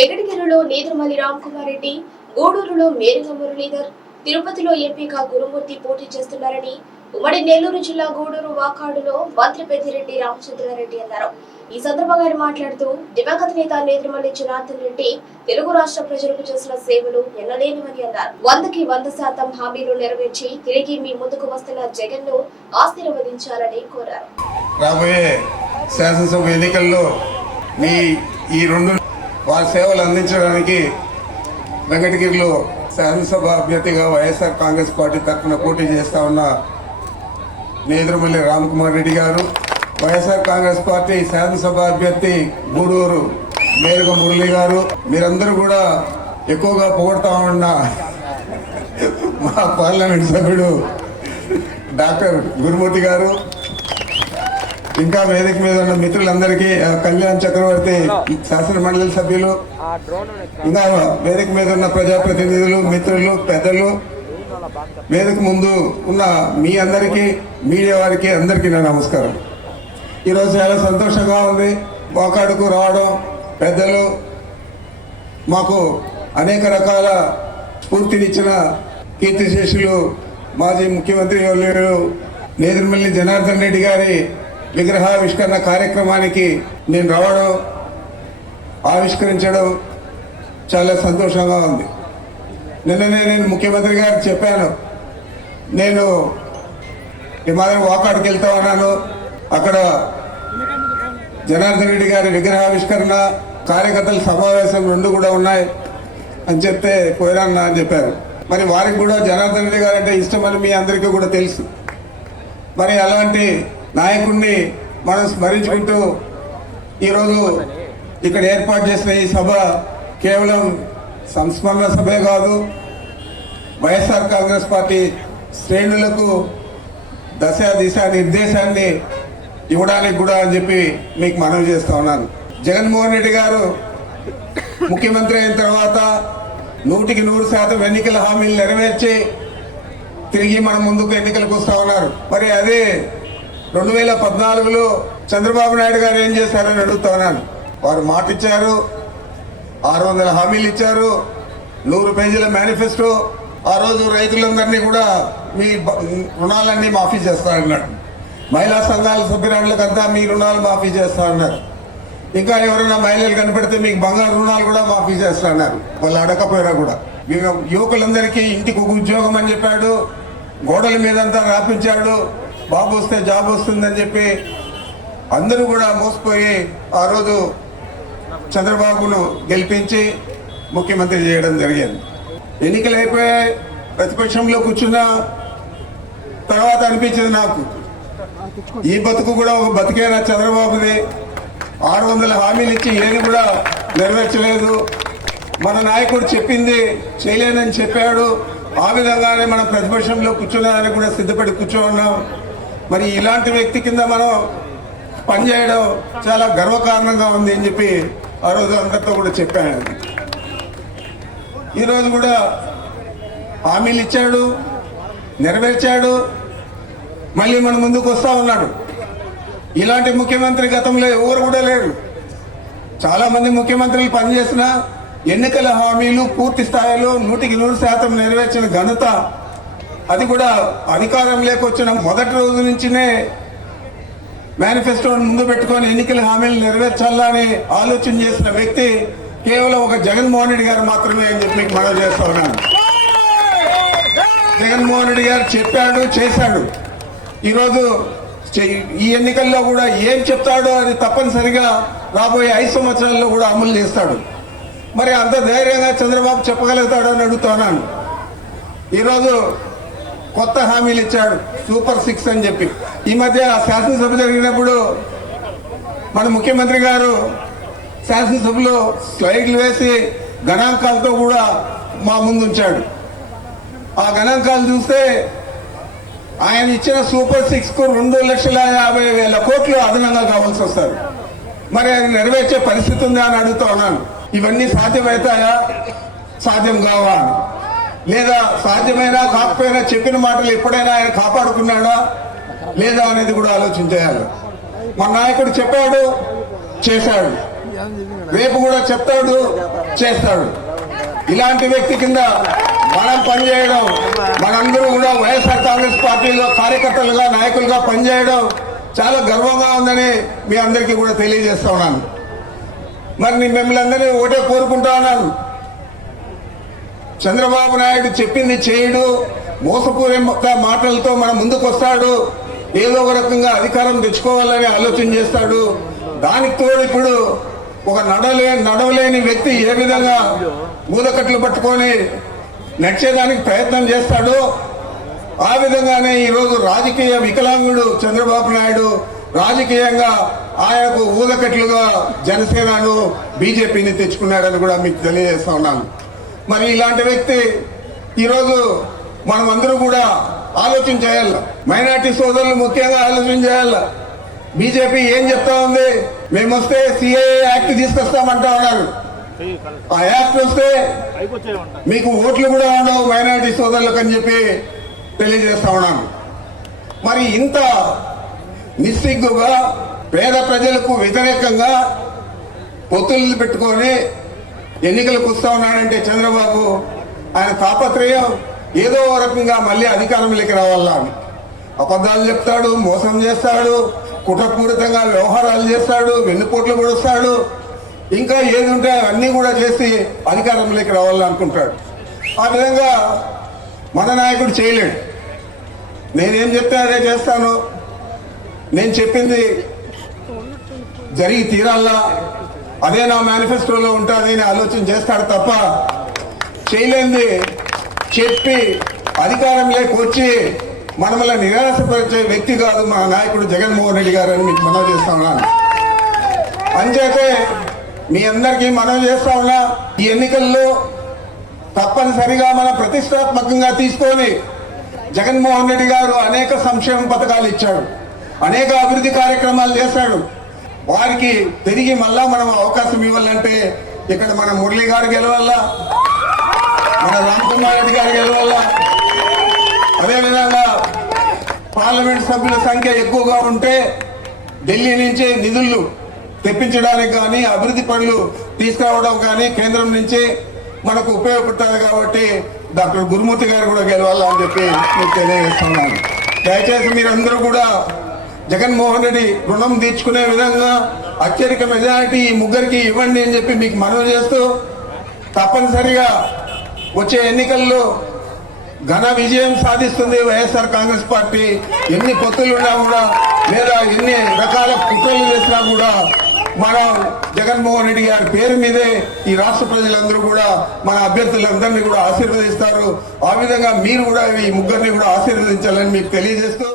వెంకటగిరిలో నేదురుమల్లి రామ్కుమార్ రెడ్డి గూడూరులో మేరుగ మురళీధర్ తిరుపతిలో ఎంపీగా గురుమూర్తి పోటీ చేస్తున్నారని ఉమ్మడి నెల్లూరు జిల్లా గూడూరు వాకాడులో మంత్రి పెద్దిరెడ్డి రామచంద్రారెడ్డి అన్నారు. ఈ సందర్భంగా ఆయన మాట్లాడుతూ దివంగత నేత నేత్రమల్లి జనార్దన్ రెడ్డి తెలుగు రాష్ట్ర ప్రజలకు చేసిన సేవలు ఎన్నలేనివని అన్నారు. వందకి వంద శాతం హామీలు నెరవేర్చి తిరిగి మీ ముందుకు వస్తున్న జగన్ను ఆశీర్వదించాలని కోరారు. రాబోయే శాసనసభ ఎన్నికల్లో మీ ఈ రెండు వారి సేవలు అందించడానికి వెంకటగిరిలో శాసనసభ అభ్యర్థిగా వైఎస్ఆర్ కాంగ్రెస్ పార్టీ తరఫున పోటీ చేస్తా ఉన్న నేదురుమల్లి రామకుమార్ రెడ్డి గారు వైఎస్ఆర్ కాంగ్రెస్ పార్టీ శాసనసభ అభ్యర్థి గూడూరు మేరుగ మురళి గారు మీరందరూ కూడా ఎక్కువగా పొగడతా ఉన్న మా పార్లమెంట్ సభ్యుడు డాక్టర్ గురుమూర్తి గారు ఇంకా వేదిక మీద ఉన్న మిత్రులందరికీ కళ్యాణ్ చక్రవర్తి శాసన మండలి సభ్యులు ఇంకా వేదిక మీద ఉన్న ప్రజాప్రతినిధులు మిత్రులు పెద్దలు వేదిక ముందు ఉన్న మీ అందరికీ మీడియా వారికి అందరికీ నా నమస్కారం. ఈరోజు చాలా సంతోషంగా ఉంది. వాకాడుకు రావడం పెద్దలు మాకు అనేక రకాల స్ఫూర్తినిచ్చిన కీర్తిశేషులు మాజీ ముఖ్యమంత్రి నేదురుమల్లి జనార్దన్ రెడ్డి గారి విగ్రహావిష్కరణ కార్యక్రమానికి నేను రావడం ఆవిష్కరించడం చాలా సంతోషంగా ఉంది. నిన్ననే నేను ముఖ్యమంత్రి గారు చెప్పాను నేను హిమాలయం వాకాడుకి వెళ్తా ఉన్నాను అక్కడ జనార్దన్ రెడ్డి గారి విగ్రహావిష్కరణ కార్యకర్తల సమావేశం రెండు కూడా ఉన్నాయి అని చెప్తే పోయిరాన్నా అని చెప్పారు. మరి వారికి కూడా జనార్దన్ రెడ్డి గారు అంటే ఇష్టమని మీ అందరికీ కూడా తెలుసు. మరి అలాంటి నాయకుడిని మనం స్మరించుకుంటూ ఈరోజు ఇక్కడ ఏర్పాటు చేసిన ఈ సభ కేవలం సంస్మరణ సభే కాదు వైఎస్ఆర్ కాంగ్రెస్ పార్టీ శ్రేణులకు దశ దిశ నిర్దేశాన్ని ఇవ్వడానికి కూడా అని చెప్పి మీకు మనవి చేస్తా ఉన్నాను. జగన్మోహన్ రెడ్డి గారు ముఖ్యమంత్రి అయిన తర్వాత నూటికి నూరు శాతం ఎన్నికల హామీలు నెరవేర్చి తిరిగి మన ముందుకు ఎన్నికలకు వస్తా ఉన్నారు. మరి అదే రెండు వేల పద్నాలుగులో చంద్రబాబు నాయుడు గారు ఏం చేశారని అడుగుతా ఉన్నాను. వారు మాట ఇచ్చారు ఆరు వందల హామీలు ఇచ్చారు నూరు పేజీల మేనిఫెస్టో ఆ రోజు రైతులందరినీ కూడా మీ బ- రుణాలన్నీ మాఫీ చేస్తారన్నాడు మహిళా సంఘాల సభ్యురాళ్ళకంతా మీ రుణాలు మాఫీ చేస్తారన్నారు ఇంకా ఎవరైనా మహిళలు కనపడితే మీకు బంగారు రుణాలు కూడా మాఫీ చేస్తున్నారు వాళ్ళు అడగకపోయినా కూడా. యువకులందరికీ ఇంటికి ఒక ఉద్యోగం అని చెప్పాడు గోడల మీదంతా రాపించాడు బాబు వస్తే జాబ్ వస్తుందని చెప్పి అందరూ కూడా మోసపోయి ఆ రోజు చంద్రబాబును గెలిపించి ముఖ్యమంత్రి చేయడం జరిగింది. ఎన్నికలు అయిపోయాయి ప్రతిపక్షంలో కూర్చున్న తర్వాత అనిపించింది నాకు. ఈ బతుకు కూడా ఒక బతికేనా చంద్రబాబుది. ఆరు వందల హామీలు ఇచ్చి ఏది కూడా నెరవేర్చలేదు. మన నాయకుడు చెప్పింది చేయలేనని చెప్పాడు. ఆ విధంగానే మనం ప్రతిపక్షంలో కూర్చున్నారని కూడా సిద్ధపడి కూర్చోన్నాం మరి ఇలాంటి వ్యక్తి కింద మనం పనిచేయడం చాలా గర్వకారణంగా ఉంది అని చెప్పి ఆ రోజు అందరితో కూడా చెప్పాను. ఈరోజు కూడా హామీలు ఇచ్చాడు నెరవేర్చాడు మళ్ళీ మన ముందుకు వస్తూ ఉన్నాడు. ఇలాంటి ముఖ్యమంత్రి గతంలో ఎవరు కూడా లేరు. చాలామంది ముఖ్యమంత్రులు పనిచేసిన ఎన్నికల హామీలు పూర్తి స్థాయిలో నూటికి నూరు శాతం నెరవేర్చిన ఘనత అది కూడా అధికారం లేకొచ్చిన మొదటి రోజు నుంచినే మేనిఫెస్టోను ముందు పెట్టుకొని ఎన్నికల హామీలు నెరవేర్చాలని ఆలోచన చేసిన వ్యక్తి కేవలం ఒక జగన్మోహన్ రెడ్డి గారు మాత్రమే అని చెప్పి మీకు మనవి చేస్తా ఉన్నాను. జగన్మోహన్ రెడ్డి గారు చెప్పాడు చేశాడు. ఈరోజు ఈ ఎన్నికల్లో కూడా ఏం చెప్తాడో అది తప్పనిసరిగా రాబోయే ఐదు సంవత్సరాల్లో కూడా అమలు చేస్తాడు. మరి అంత ధైర్యంగా చంద్రబాబు చెప్పగలుగుతాడు అని అడుగుతున్నాను ఈరోజు కొత్త హామీలు ఇచ్చాడు. సూపర్ సిక్స్ అని చెప్పి. ఈ మధ్య శాసనసభ జరిగినప్పుడు మన ముఖ్యమంత్రి గారు శాసనసభలో స్లైడ్లు వేసి గణాంకాలతో కూడా మా ముందు ఉంచాడు ఆ గణాంకాలు చూస్తే ఆయన ఇచ్చిన సూపర్ సిక్స్కు రెండు లక్షల యాభై వేల కోట్లు అదనంగా కావాల్సి వస్తారు. మరి అది నెరవేర్చే పరిస్థితి ఉందా అని అడుగుతా ఉన్నాను. ఇవన్నీ సాధ్యమవుతాయా? సాధ్యం కావా? అని. లేదా సాధ్యమైనా కాకపోయినా చెప్పిన మాటలు ఎప్పుడైనా ఆయన కాపాడుకున్నాడా లేదా అనేది కూడా ఆలోచించేయాలి. మన నాయకుడు చెప్పాడు చేశాడు. రేపు కూడా చెప్తాడు చేస్తాడు. ఇలాంటి వ్యక్తి కింద మనం పనిచేయడం మనందరూ కూడా వైఎస్ఆర్ కాంగ్రెస్ పార్టీలో కార్యకర్తలుగా నాయకులుగా పనిచేయడం చాలా గర్వంగా ఉందని మీ అందరికీ కూడా తెలియజేస్తా ఉన్నాను. మరి మిమ్మల్ని అందరినీ ఒకటే కోరుకుంటా ఉన్నాను. చంద్రబాబు నాయుడు చెప్పింది చేయడు. మోసపూరిత మాటలతో మన ముందుకు వస్తాడు ఏదో ఒక రకంగా అధికారం తెచ్చుకోవాలని ఆలోచన చేస్తాడు. దానికి తోడు ఇప్పుడు ఒక నడలే నడవలేని వ్యక్తి ఏ విధంగా మూలకట్లు పట్టుకొని నడిచేదానికి ప్రయత్నం చేస్తాడో ఆ విధంగానే ఈరోజు రాజకీయ వికలాంగుడు చంద్రబాబు నాయుడు రాజకీయంగా ఆయనకు ఊదకట్లుగా జనసేనను బీజేపీని తెచ్చుకున్నాడని కూడా మీకు తెలియజేస్తా ఉన్నాను. మరి ఇలాంటి వ్యక్తి ఈరోజు మనం అందరూ కూడా ఆలోచన చేయాల. మైనార్టీ సోదరులు ముఖ్యంగా ఆలోచన చేయాల. బీజేపీ ఏం చెప్తా ఉంది? మేము వస్తే సిఏఏ యాక్ట్ తీసుకొస్తామంటా ఉన్నారు. ఆ యాక్ట్ వస్తే మీకు ఓట్లు కూడా ఉండవు మైనారిటీ సోదరులకు అని చెప్పి తెలియజేస్తా ఉన్నాను. మరి ఇంత నిస్సిగ్గుగా పేద ప్రజలకు వ్యతిరేకంగా పొత్తులు పెట్టుకొని ఎన్నికలకు వస్తా ఉన్నాడంటే చంద్రబాబు ఆయన తాపత్రయం ఏదో రకంగా మళ్ళీ అధికారంలోకి రావాలా? అని అబద్ధాలు చెప్తాడు మోసం చేస్తాడు కుటపూరితంగా వ్యవహారాలు చేస్తాడు వెన్నుపోట్లు పొడుస్తాడు. ఇంకా ఏది ఉంటే అన్నీ కూడా చేసి అధికారంలోకి రావాలనుకుంటాడు ఆ విధంగా మన నాయకుడు చేయలేడు. నేనేం చెప్తే అదే చేస్తాను. నేను చెప్పింది జరిగి తీరాలా? అదే నా మేనిఫెస్టోలో ఉంటుంది అని ఆలోచన చేస్తాడు తప్ప చేయలేంది చెప్పి అధికారంలోకి వచ్చి మనమల నిరాశపరిచే వ్యక్తి కాదు మా నాయకుడు జగన్మోహన్ రెడ్డి గారు అని మీకు మనవి చేస్తా ఉన్నాను. అంచేతే మీ అందరికీ మనవి చేస్తా ఉన్నా ఈ ఎన్నికల్లో తప్పనిసరిగా మన ప్రతిష్టాత్మకంగా తీసుకొని జగన్మోహన్ రెడ్డి గారు అనేక సంక్షేమ పథకాలు ఇచ్చాడు అనేక అభివృద్ధి కార్యక్రమాలు చేశాడు. వారికి తిరిగి మళ్ళా మనం అవకాశం ఇవ్వాలంటే ఇక్కడ మన మురళి గారు గెలవాలా? మన రామకుమార్ రెడ్డి గారు గెలవాలా? అదేవిధంగా పార్లమెంట్ సభ్యుల సంఖ్య ఎక్కువగా ఉంటే ఢిల్లీ నుంచి నిధులు తెప్పించడానికి కానీ అభివృద్ధి పనులు తీసుకురావడం కానీ కేంద్రం నుంచి మనకు ఉపయోగపడుతుంది కాబట్టి డాక్టర్ గురుమూర్తి గారు కూడా గెలవాలని చెప్పి మీకు తెలియజేస్తున్నాను. దయచేసి మీరందరూ కూడా జగన్మోహన్ రెడ్డి రుణం తీర్చుకునే విధంగా అత్యధిక మెజారిటీ ఈ ముగ్గురికి ఇవ్వండి అని చెప్పి మీకు మనవి చేస్తూ తప్పనిసరిగా వచ్చే ఎన్నికల్లో ఘన విజయం సాధిస్తుంది వైఎస్ఆర్ కాంగ్రెస్ పార్టీ. ఎన్ని పొత్తులు ఉన్నా కూడా లేదా ఎన్ని రకాల కుట్రలు చేసినా కూడా మనం జగన్మోహన్ రెడ్డి గారి పేరు మీదే ఈ రాష్ట్ర ప్రజలందరూ కూడా మన అభ్యర్థులందరినీ కూడా ఆశీర్వదిస్తారు. ఆ విధంగా మీరు కూడా ఈ ముగ్గురిని కూడా ఆశీర్వదించాలని మీకు తెలియజేస్తూ